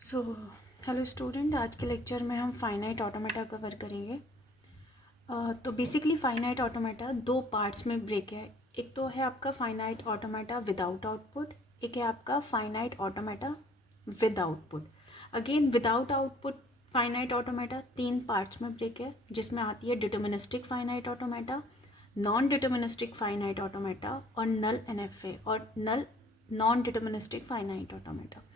So hello student, आज के lecture में हम फाइनाइट ऑटोमेटा कवर करेंगे। तो बेसिकली फाइनाइट ऑटोमेटा दो पार्ट्स में ब्रेक है। एक तो है आपका फाइनाइट ऑटोमेटा विदाउट आउटपुट, एक है आपका finite automata with output. Again without output finite automata तीन पार्ट्स में ब्रेक है, जिसमें आती है deterministic finite automata, non deterministic finite automata और नल एनएफए और नल नॉन डिटर्मिनिस्टिक फाइनाइट ऑटोमेटा।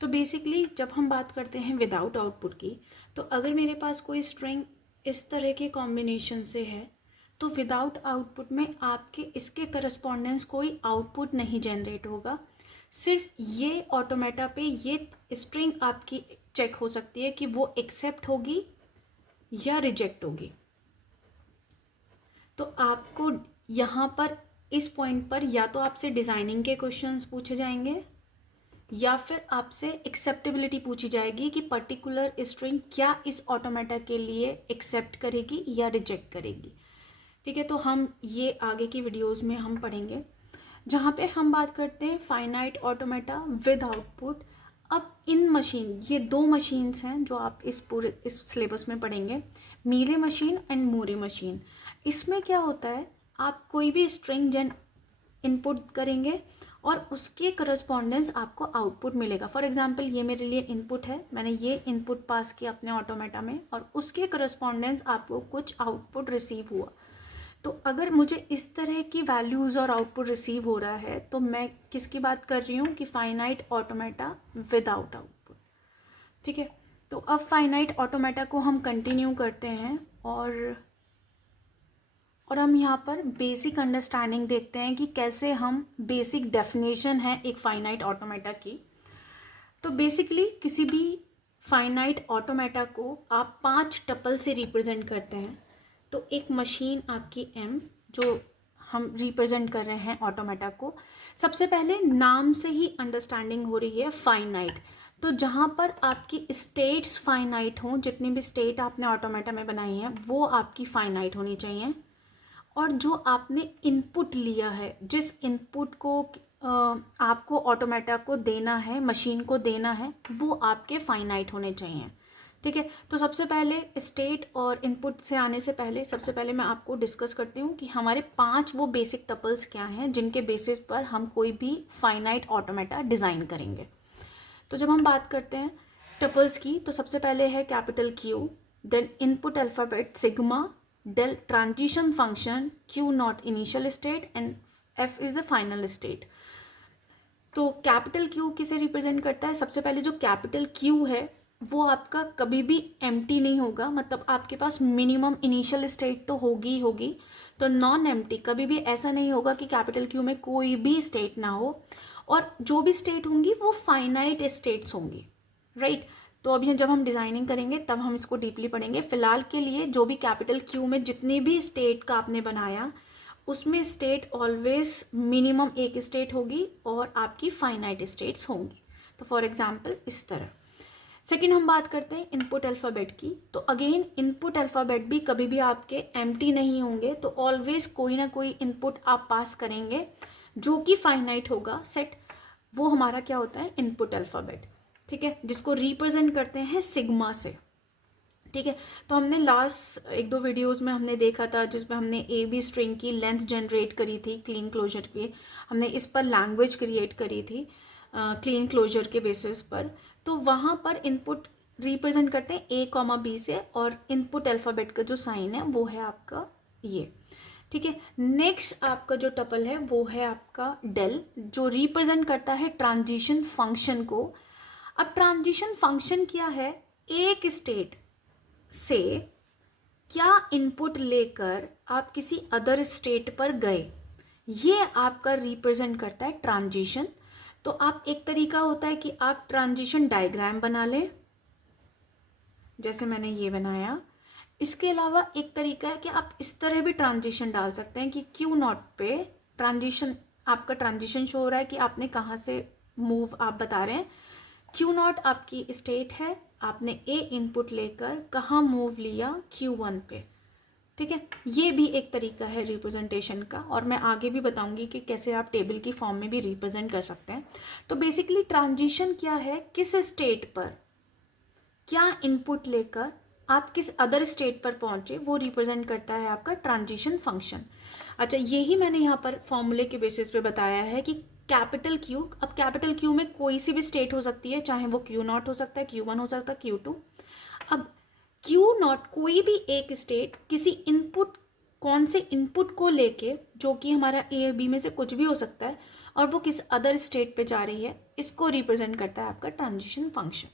तो बेसिकली जब हम बात करते हैं विदाउट आउटपुट की, तो अगर मेरे पास कोई स्ट्रिंग इस तरह के कॉम्बिनेशन से है तो विदाउट आउटपुट में आपके इसके करस्पॉन्डेंस कोई आउटपुट नहीं जनरेट होगा। सिर्फ ये ऑटोमेटा पे ये स्ट्रिंग आपकी चेक हो सकती है कि वो एक्सेप्ट होगी या रिजेक्ट होगी। तो आपको यहाँ पर इस पॉइंट पर या तो आपसे डिज़ाइनिंग के क्वेश्चंस पूछे जाएंगे या फिर आपसे एक्सेप्टेबिलिटी पूछी जाएगी कि पर्टिकुलर स्ट्रिंग क्या इस ऑटोमेटा के लिए एक्सेप्ट करेगी या रिजेक्ट करेगी। ठीक है, तो हम ये आगे की वीडियोस में हम पढ़ेंगे, जहाँ पे हम बात करते हैं फाइनाइट ऑटोमेटा विद आउटपुट। अब इन मशीन, ये दो मशीन्स हैं जो आप इस सिलेबस में पढ़ेंगे, Mealy machine and Moore machine. इसमें क्या होता है, आप कोई भी स्ट्रिंग इनपुट करेंगे और उसके करस्पॉन्डेंस आपको आउटपुट मिलेगा। फॉर एग्जांपल ये मेरे लिए इनपुट है, मैंने ये इनपुट पास किया अपने ऑटोमेटा में और उसके करस्पॉन्डेंस आपको कुछ आउटपुट रिसीव हुआ। तो अगर मुझे इस तरह की वैल्यूज़ और आउटपुट रिसीव हो रहा है तो मैं किसकी बात कर रही हूँ कि फाइनाइट ऑटोमेटा विदाउट आउटपुट। ठीक है, तो अब फाइनाइट ऑटोमेटा को हम कंटिन्यू करते हैं और हम यहाँ पर बेसिक अंडरस्टैंडिंग देखते हैं कि कैसे हम बेसिक डेफिनेशन है एक फाइनाइट ऑटोमेटा की। तो बेसिकली किसी भी फाइनाइट ऑटोमेटा को आप 5 टपल से रिप्रेजेंट करते हैं। तो एक मशीन आपकी एम जो हम रिप्रेजेंट कर रहे हैं ऑटोमेटा को, सबसे पहले नाम से ही अंडरस्टैंडिंग हो रही है फाइनाइट। तो जहाँ पर आपकी स्टेट्स फाइनाइट हों, जितनी भी स्टेट आपने ऑटोमेटा में बनाई हैं वो आपकी फाइनाइट होनी चाहिए। और जो आपने इनपुट लिया है, जिस इनपुट को आपको ऑटोमेटा को देना है, मशीन को देना है, वो आपके फाइनाइट होने चाहिए। ठीक है, तो सबसे पहले स्टेट और इनपुट से आने से पहले सबसे पहले मैं आपको डिस्कस करती हूँ कि हमारे 5 वो बेसिक टपल्स क्या हैं जिनके बेसिस पर हम कोई भी फाइनाइट ऑटोमेटा डिज़ाइन करेंगे। तो जब हम बात करते हैं टपल्स की, तो सबसे पहले है capital Q, then input alphabet sigma, del transition function q not initial state and f is the final state। तो कैपिटल क्यू किसे रिप्रेजेंट करता है, सबसे पहले जो कैपिटल क्यू है वो आपका कभी भी एम्प्टी नहीं होगा, मतलब आपके पास मिनिमम इनिशियल स्टेट तो होगी ही होगी। तो नॉन एम्प्टी कभी भी ऐसा नहीं होगा कि कैपिटल क्यू में कोई भी स्टेट ना हो, और जो भी स्टेट होंगी वो फाइनाइट स्टेट्स होंगी, राइट। तो अभी जब हम डिज़ाइनिंग करेंगे तब हम इसको डीपली पढ़ेंगे। फिलहाल के लिए जो भी कैपिटल क्यू में जितनी भी स्टेट का आपने बनाया उसमें स्टेट ऑलवेज मिनिमम एक स्टेट होगी और आपकी फाइनाइट स्टेट्स होंगी। तो फॉर एग्जांपल इस तरह। सेकेंड हम बात करते हैं इनपुट अल्फ़ाबेट की। तो अगेन इनपुट अल्फ़ाबेट भी कभी भी आपके एम्प्टी नहीं होंगे, तो ऑलवेज कोई ना कोई इनपुट आप पास करेंगे जो कि फाइनाइट होगा सेट। वो हमारा क्या होता है, इनपुट अल्फ़ाबेट। ठीक है, जिसको रिप्रेजेंट करते हैं सिग्मा से। ठीक है, तो हमने लास्ट 1-2 वीडियोस में हमने देखा था जिसमें हमने ए बी स्ट्रिंग की लेंथ जनरेट करी थी क्लीन क्लोजर पे, हमने इस पर लैंग्वेज क्रिएट करी थी क्लीन क्लोजर के बेसिस पर। तो वहाँ पर इनपुट रिप्रेजेंट करते हैं ए कॉमा बी से, और इनपुट अल्फ़ाबेट का जो साइन है वो है आपका ये। ठीक है, नेक्स्ट आपका जो टपल है वो है आपका डेल, जो रिप्रेजेंट करता है ट्रांजिशन फंक्शन को। अब ट्रांजिशन फंक्शन क्या है, एक स्टेट से क्या इनपुट लेकर आप किसी अदर स्टेट पर गए, ये आपका रिप्रेजेंट करता है ट्रांजिशन। तो आप एक तरीका होता है कि आप ट्रांजिशन डायग्राम बना लें, जैसे मैंने ये बनाया। इसके अलावा एक तरीका है कि आप इस तरह भी ट्रांजिशन डाल सकते हैं कि क्यू नॉट पे ट्रांजिशन, आपका ट्रांजिशन शो हो रहा है कि आपने कहाँ से मूव आप बता रहे हैं। क्यू नॉट आपकी स्टेट है, आपने ए इनपुट लेकर कहाँ मूव लिया, Q1 पे। ठीक है, ये भी एक तरीका है रिप्रेजेंटेशन का, और मैं आगे भी बताऊंगी कि कैसे आप टेबल की फॉर्म में भी रिप्रेजेंट कर सकते हैं। तो बेसिकली ट्रांजिशन क्या है, किस स्टेट पर क्या इनपुट लेकर आप किस अदर स्टेट पर पहुंचे, वो रिप्रेजेंट करता है आपका ट्रांजिशन फंक्शन। अच्छा, यही मैंने यहाँ पर फॉर्मूले के बेसिस पे बताया है कि कैपिटल क्यू, अब कैपिटल क्यू में कोई सी भी स्टेट हो सकती है, चाहे वो क्यू नॉट हो सकता है, क्यू वन हो सकता है, क्यू टू। अब क्यू नॉट कोई भी एक स्टेट किसी इनपुट, कौन से इनपुट को लेके, जो कि हमारा ए बी में से कुछ भी हो सकता है, और वो किस अदर स्टेट पे जा रही है, इसको रिप्रेजेंट करता है आपका ट्रांजिशन फंक्शन।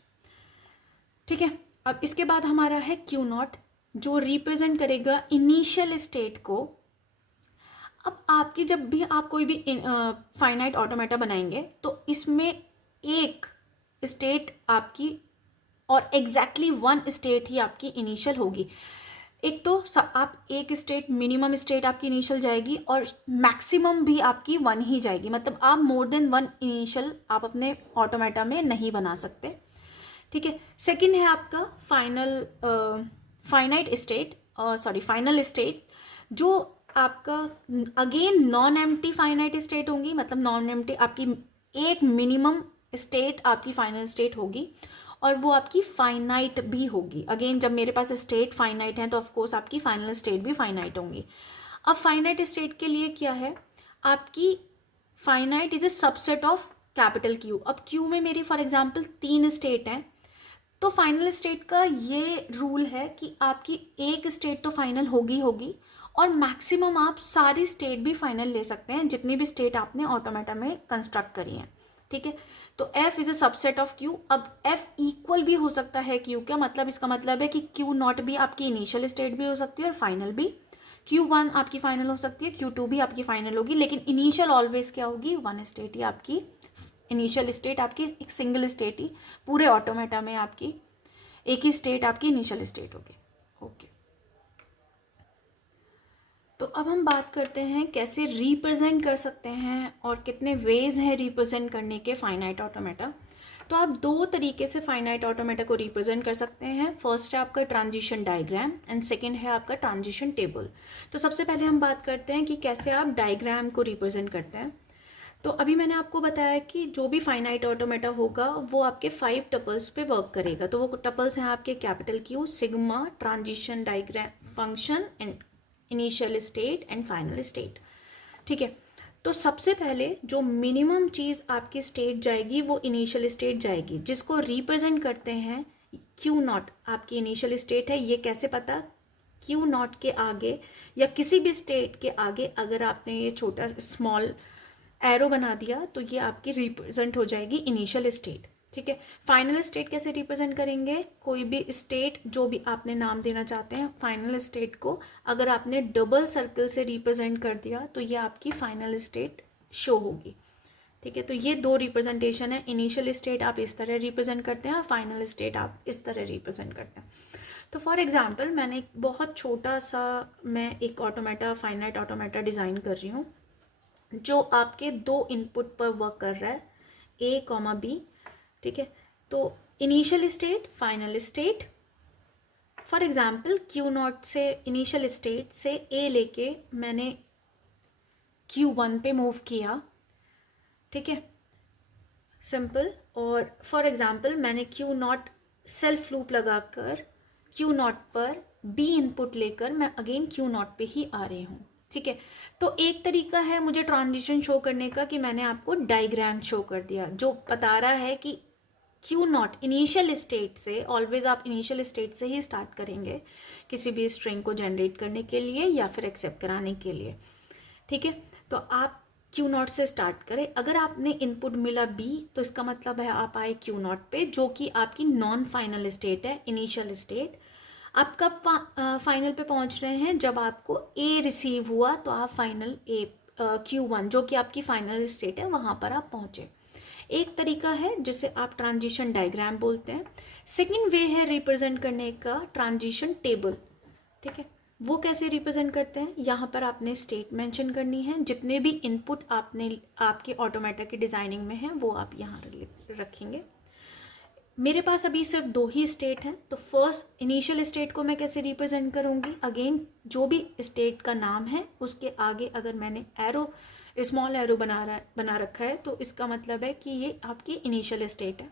ठीक है, अब इसके बाद हमारा है क्यू नॉट, जो रिप्रेजेंट करेगा इनिशियल स्टेट को। अब आपकी जब भी आप कोई भी फाइनाइट ऑटोमेटा बनाएंगे तो इसमें एक स्टेट आपकी, और एग्जैक्टली वन स्टेट ही आपकी इनिशियल होगी। एक तो आप एक स्टेट, मिनिमम स्टेट आपकी इनिशियल जाएगी, और मैक्सिमम भी आपकी वन ही जाएगी, मतलब आप मोर देन वन इनिशियल आप अपने ऑटोमेटा में नहीं बना सकते। ठीक है, सेकंड है आपका फाइनाइट स्टेट, फाइनल स्टेट, जो आपका again non empty finite state होंगी, मतलब नॉन एम्प्टी आपकी एक मिनिमम स्टेट आपकी फाइनल स्टेट होगी, और वो आपकी फाइनाइट भी होगी। अगेन जब मेरे पास स्टेट फाइनाइट है तो ऑफकोर्स आपकी फाइनल स्टेट भी फाइनाइट होंगी। अब फाइनाइट स्टेट के लिए क्या है, आपकी finite is a subset of capital Q. अब क्यू में मेरी फॉर एग्जांपल 3 स्टेट हैं, तो फाइनल स्टेट का ये रूल है कि आपकी एक स्टेट तो फाइनल होगी होगी, और मैक्सिमम आप सारी स्टेट भी फाइनल ले सकते हैं जितनी भी स्टेट आपने ऑटोमेटा में कंस्ट्रक्ट करी हैं। ठीक है, तो f is a subset of q। अब f इक्वल भी हो सकता है q का, मतलब इसका मतलब है कि q नॉट भी आपकी इनिशियल स्टेट भी हो सकती है और फाइनल भी, q1 आपकी फाइनल हो सकती है, q2 भी आपकी फाइनल होगी, लेकिन इनिशियल ऑलवेज क्या होगी, वन स्टेट ही आपकी इनिशियल स्टेट, आपकी एक सिंगल स्टेट ही पूरे ऑटोमेटा में आपकी एक ही स्टेट आपकी इनिशियल स्टेट होगी। ओके, तो अब हम बात करते हैं कैसे रिप्रेजेंट कर सकते हैं और कितने वेज हैं रिप्रेजेंट करने के फाइनाइट ऑटोमेटा। तो आप 2 तरीके से फाइनाइट ऑटोमेटा को रिप्रेजेंट कर सकते हैं। फर्स्ट है आपका ट्रांजिशन डायग्राम एंड सेकंड है आपका ट्रांजिशन टेबल। तो सबसे पहले हम बात करते हैं कि कैसे आप डायग्राम को रिप्रेजेंट करते हैं। तो अभी मैंने आपको बताया कि जो भी फाइनाइट ऑटोमेटा होगा वो आपके 5 टपल्स पे वर्क करेगा। तो वो टपल्स हैं आपके capital Q, sigma, transition diagram function and initial state and final state. ठीक है, तो सबसे पहले जो मिनिमम चीज़ आपकी स्टेट जाएगी वो इनिशियल स्टेट जाएगी, जिसको रिप्रेजेंट करते हैं क्यू नॉट। आपकी इनिशियल स्टेट है, ये कैसे पता, क्यू नॉट के आगे या किसी भी स्टेट के आगे अगर आपने ये छोटा स्मॉल एरो बना दिया तो ये आपकी रिप्रेजेंट हो जाएगी इनिशियल स्टेट। ठीक है, फाइनल स्टेट कैसे रिप्रेजेंट करेंगे, कोई भी स्टेट जो भी आपने नाम देना चाहते हैं फाइनल स्टेट को, अगर आपने डबल सर्कल से रिप्रेजेंट कर दिया तो ये आपकी फाइनल स्टेट शो होगी। ठीक है, तो ये 2 रिप्रेजेंटेशन है, इनिशियल स्टेट आप इस तरह रिप्रेजेंट करते हैं और फाइनल स्टेट आप इस तरह रिप्रेजेंट करते हैं। तो फॉर एग्जाम्पल मैंने एक बहुत छोटा सा मैं एक ऑटोमेटा, फाइनाइट ऑटोमेटा डिज़ाइन कर रही हूँ जो आपके 2 इनपुट पर वर्क कर रहा है, ए कॉमा बी। ठीक है, तो initial state, final state. For example Q not से इनिशियल स्टेट से ए लेके मैंने Q1 पे मूव किया। ठीक है, सिंपल। और फॉर एग्जाम्पल मैंने क्यू नॉट सेल्फ लूप लगाकर क्यू नॉट पर बी इनपुट लेकर मैं अगेन क्यू नॉट पे ही आ रही हूँ। ठीक है, तो एक तरीका है मुझे ट्रांजिशन शो करने का कि मैंने आपको डायग्राम शो कर दिया जो बता रहा है कि क्यू नॉट इनिशियल स्टेट से, ऑलवेज आप इनिशियल स्टेट से ही स्टार्ट करेंगे किसी भी स्ट्रिंग को जनरेट करने के लिए या फिर एक्सेप्ट कराने के लिए। ठीक है, तो आप क्यू नॉट से स्टार्ट करें। अगर आपने इनपुट मिला बी तो इसका मतलब है आप आए क्यू नॉट पे, जो कि आपकी नॉन फाइनल स्टेट है, इनिशियल स्टेट। आप कब फाइनल पे पहुंच रहे हैं, जब आपको ए रिसीव हुआ तो आप फाइनल ए Q1 जो कि आपकी फाइनल स्टेट है वहाँ पर आप पहुँचे। एक तरीका है जिसे आप ट्रांजिशन डायग्राम बोलते हैं। सेकंड वे है रिप्रेजेंट करने का ट्रांजिशन टेबल। ठीक है, वो कैसे रिप्रेजेंट करते हैं, यहाँ पर आपने स्टेट मेंशन करनी है, जितने भी इनपुट आपने आपके ऑटोमेटा की डिज़ाइनिंग में है वो आप यहाँ रखेंगे। मेरे पास अभी सिर्फ 2 ही स्टेट हैं, तो फर्स्ट इनिशियल स्टेट को मैं कैसे रिप्रेजेंट करूँगी, अगेन जो भी स्टेट का नाम है उसके आगे अगर मैंने एरो, स्मॉल एरो बना रखा है तो इसका मतलब है कि ये आपकी इनिशियल स्टेट है।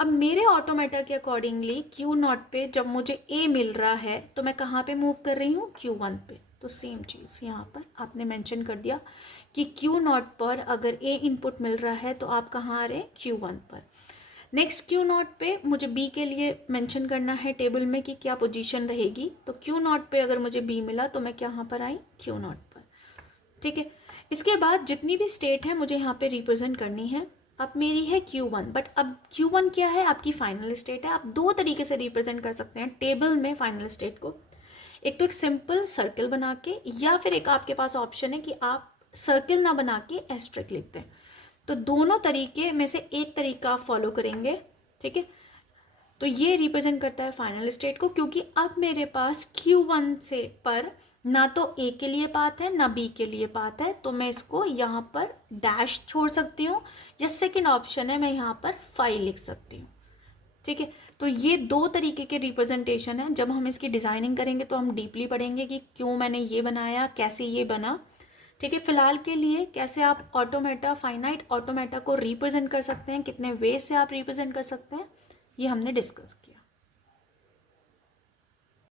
अब मेरे ऑटोमेटा के अकॉर्डिंगली Q0 पे जब मुझे A मिल रहा है तो मैं कहाँ पे मूव कर रही हूँ, Q1 पे। तो सेम चीज़ यहाँ पर आपने मेंशन कर दिया कि Q0 पर अगर A इनपुट मिल रहा है तो आप कहाँ आ रहे हैं, Q1 पर। नेक्स्ट Q0 पे मुझे B के लिए मेंशन करना है टेबल में कि क्या पोजीशन रहेगी, तो Q0 पे अगर मुझे B मिला तो मैं कहाँ पर आई, Q0 पर। ठीक है, इसके बाद जितनी भी स्टेट है मुझे यहाँ पे रिप्रेजेंट करनी है। अब मेरी है Q1, बट अब Q1 क्या है, आपकी फाइनल स्टेट है। आप दो तरीके से रिप्रेजेंट कर सकते हैं टेबल में फाइनल स्टेट को, एक तो एक सिंपल सर्कल बना के, या फिर एक आपके पास ऑप्शन है कि आप सर्कल ना बना के एस्ट्रिक लिखते हैं। तो दोनों तरीके में से एक तरीका आप फॉलो करेंगे। ठीक है, तो ये रिप्रेजेंट करता है फाइनल स्टेट को, क्योंकि अब मेरे पास Q1 से पर ना तो A के लिए पाथ है ना B के लिए पाथ है, तो मैं इसको यहाँ पर डैश छोड़ सकती हूँ, या सेकंड ऑप्शन है मैं यहाँ पर 5 लिख सकती हूँ। ठीक है, तो ये दो तरीके के रिप्रेजेंटेशन है। जब हम इसकी डिज़ाइनिंग करेंगे तो हम डीपली पढ़ेंगे कि क्यों मैंने ये बनाया, कैसे ये बना। ठीक है, फिलहाल के लिए कैसे आप ऑटोमेटा, फाइनाइट ऑटोमेटा को रिप्रेजेंट कर सकते हैं, कितने वे से आप रिप्रेजेंट कर सकते हैं, ये हमने डिस्कस किया।